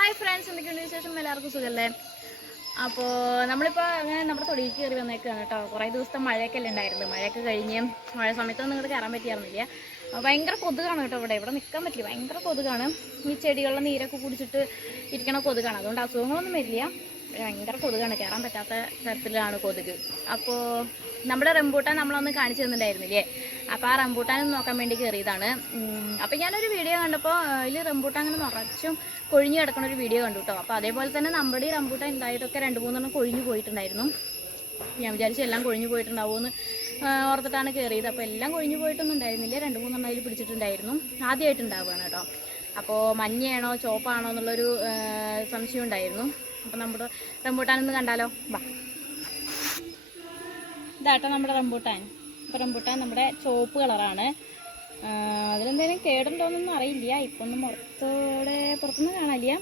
Hi friends എന്തൊക്കെയുണ്ട് വിശേഷം? എല്ലാവർക്കും സുഖമല്ലേ അപ്പോൾ നമ്മളിപ്പോൾ അങ്ങനെ നമ്മുടെ തൊടിയിൽ കയറി വന്നേക്കാണ് കേട്ടോ. കുറേ ദിവസത്തെ മഴയൊക്കെ അല്ലേ ഉണ്ടായിരുന്നു മഴയൊക്കെ കഴിഞ്ഞ് മഴ സമയത്തൊന്നും ഇങ്ങോട്ട് കയറാൻ പറ്റിയായിരുന്നില്ല. ഭയങ്കര കൊതുകാണ് കേട്ടോ ഇവിടെ. ഇവിടെ നിൽക്കാൻ പറ്റില്ല. ഭയങ്കര കൊതുകാണ്. ഈ ചെടികളിലെ നീരൊക്കെ കുടിച്ചിട്ട് ഇരിക്കണ കൊതുകാണ്. അതുകൊണ്ട് അസുഖങ്ങളൊന്നും വരില്ല. ഭയങ്കര കൊതുകാണ്. കയറാൻ പറ്റാത്ത തരത്തിലാണ് കൊതുക്. അപ്പോൾ നമ്മുടെ റംബൂട്ടാൻ നമ്മളൊന്ന് കാണിച്ചു തന്നിട്ടുണ്ടായിരുന്നില്ലേ? അപ്പോൾ ആ റംബൂട്ടാൻ നോക്കാൻ വേണ്ടി കയറിയതാണ് അപ്പോൾ ഞാനൊരു വീഡിയോ കണ്ടപ്പോൾ അതിൽ റംബൂട്ടാൻ അങ്ങനെ നിറച്ചും കൊഴിഞ്ഞു കിടക്കുന്ന ഒരു വീഡിയോ കണ്ടു കേട്ടോ അപ്പോൾ അതേപോലെ തന്നെ നമ്മുടെ ഈ റംബൂട്ടാൻ ഉണ്ടായിട്ടൊക്കെ രണ്ട് മൂന്നെണ്ണം കൊഴിഞ്ഞു പോയിട്ടുണ്ടായിരുന്നു. ഞാൻ വിചാരിച്ചു എല്ലാം കൊഴിഞ്ഞു പോയിട്ടുണ്ടാവുമെന്ന് ഓർത്തിട്ടാണ് കയറിയത് അപ്പോൾ എല്ലാം കൊഴിഞ്ഞു പോയിട്ടൊന്നും ഉണ്ടായിരുന്നില്ല. രണ്ട് മൂന്നെണ്ണം അതിൽ പിടിച്ചിട്ടുണ്ടായിരുന്നു. ആദ്യമായിട്ടുണ്ടാവുകയാണ് കേട്ടോ. അപ്പോൾ മഞ്ഞയാണോ ചോപ്പാണോ എന്നുള്ളൊരു സംശയം ഉണ്ടായിരുന്നു. അപ്പോൾ നമ്മുടെ റംബൂട്ടാനൊന്ന് കണ്ടാലോ? വാ. ഇതാട്ടോ നമ്മുടെ റംബൂട്ടാൻ. അപ്പോൾ റംബൂട്ടാൻ നമ്മുടെ ചോപ്പ് കളറാണ്. അതിലെന്തെങ്കിലും കേടുണ്ടോയെന്നൊന്നും അറിയില്ല. ഇപ്പം ഒന്നും പുറത്തോടെ പുറത്തുനിന്ന് കാണാനില്ല.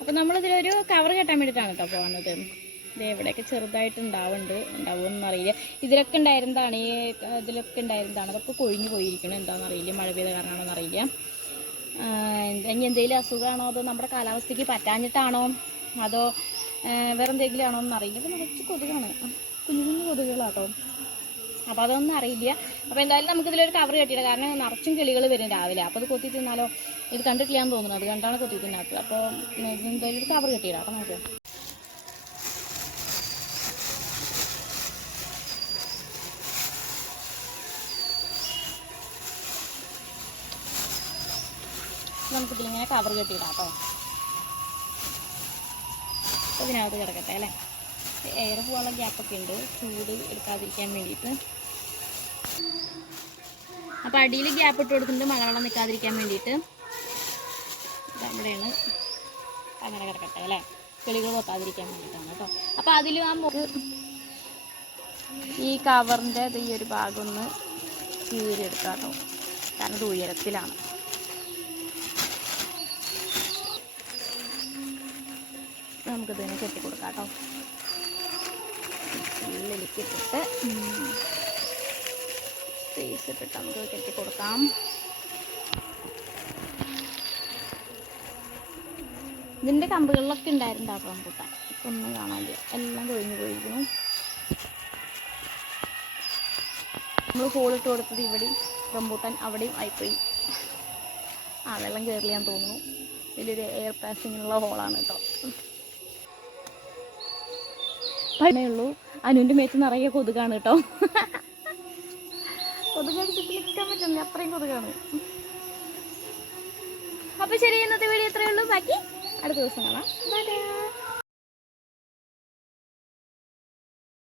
അപ്പോൾ നമ്മളിതിലൊരു കവർ കെട്ടാൻ വേണ്ടിയിട്ടാണ് കേട്ടോ പോകുന്നത് ഇത് എവിടെയൊക്കെ ചെറുതായിട്ട് ഉണ്ടാവുന്നുണ്ട് ഉണ്ടാവുമെന്നൊന്നും അറിയില്ല. ഇതിലൊക്കെ ഉണ്ടായിരുന്നതാണ് ഈ ഇതിലൊക്കെ ഉണ്ടായിരുന്നതാണ്. അതൊക്കെ കൊഴിഞ്ഞു പോയിരിക്കണം എന്താണെന്ന് അറിയില്ല മഴ പെയ്ത കാരണമാണെന്ന് അറിയില്ല ഇനി എന്തെങ്കിലും അസുഖമാണോ അതോ നമ്മുടെ കാലാവസ്ഥയ്ക്ക് പറ്റാഞ്ഞിട്ടാണോ? അതോ വേറെ എന്തെങ്കിലും ആണോ എന്ന് അറിയില്ല ഇപ്പം കുറച്ച് കൊതുകാണ്. കുഞ്ഞു കുഞ്ഞു കൊതുകുകളാട്ടോ. അപ്പോൾ അതൊന്നും അറിയില്ല. അപ്പോൾ എന്തായാലും നമുക്കിതിലൊരു കവർ കെട്ടിയില്ല. കാരണം നിറച്ചും കിളികൾ വരും രാവിലെ. അപ്പോൾ അത് കൊത്തി തിന്നാലോ ഇത് കണ്ടിട്ടില്ലാന്ന് തോന്നുന്നു. അത് കണ്ടാണ് കൊത്തി തിന്നാത്തത് അപ്പോൾ എന്തായാലും ഒരു കവർ കെട്ടിയിടാം അപ്പോൾ നമുക്ക് നമുക്കിതിലിങ്ങനെ കവർ കെട്ടിയിടാം കേട്ടോ. ഇതിനകത്ത് കിടക്കട്ടെ അല്ലേ? എയർ പോകാനുള്ള ഗ്യാപ്പൊക്കെ ഉണ്ട്. ചൂട് എടുക്കാതിരിക്കാൻ വേണ്ടിയിട്ട്. അപ്പോൾ അടിയിൽ ഗ്യാപ്പ് ഇട്ട് കൊടുക്കുന്നുണ്ട് മഴവെള്ളം നിൽക്കാതിരിക്കാൻ വേണ്ടിയിട്ട്. നമ്മുടെയാണ് അങ്ങനെ കിടക്കട്ടെ അല്ലേ? കിളികൾ വെക്കാതിരിക്കാൻ വേണ്ടിയിട്ടാണ് കേട്ടോ. അപ്പോൾ അതിൽ ആ ഈ കവറിന്റെ ഈ ഒരു ഭാഗം ഒന്ന് കീറിയെടുക്കാം കേട്ടോ. കാരണം ഇത് ഉയരത്തിലാണ്. നമുക്കിതിനെ കെട്ടിക്കൊടുക്കാം കേട്ടോ ഉള്ളിലേക്ക് ഇട്ടിട്ട് സ്പേസ് ഇട്ടിട്ട് നമുക്ക് കെട്ടിക്കൊടുക്കാം. ഇതിന്റെ കമ്പുകളിലൊക്കെ ഉണ്ടായിരുന്നുണ്ടാവും റംബൂട്ടാൻ. ഒന്നും കാണാനില്ല. എല്ലാം കൊഴിഞ്ഞു പോയിരിക്കുന്നു. നമ്മൾ ഹോളിട്ട് കൊടുത്തത് ഇവിടെയും റംബൂട്ടാൻ അവിടെയും ആയിപ്പോയി. ആ വെള്ളം കയറിയാന്ന് തോന്നുന്നു. വലിയൊരു എയർ പാസിങ്ങിനുള്ള ഹോളാണ് കേട്ടോ. പഴമേ ഉള്ളൂ അനുവിന്റെ മേത്ത് നിറയെ കൊതുകാണ് കേട്ടോ. കൊതുകടിച്ചിട്ട് നിൽക്കാൻ പറ്റുന്നില്ല അത്രയും കൊതുകാണ്. അപ്പൊ ശരി ഇന്നത്തെ വീഡിയോ ഇത്രയേ ഉള്ളൂ. ബാക്കി അടുത്ത ദിവസം കാണാം. ബൈ.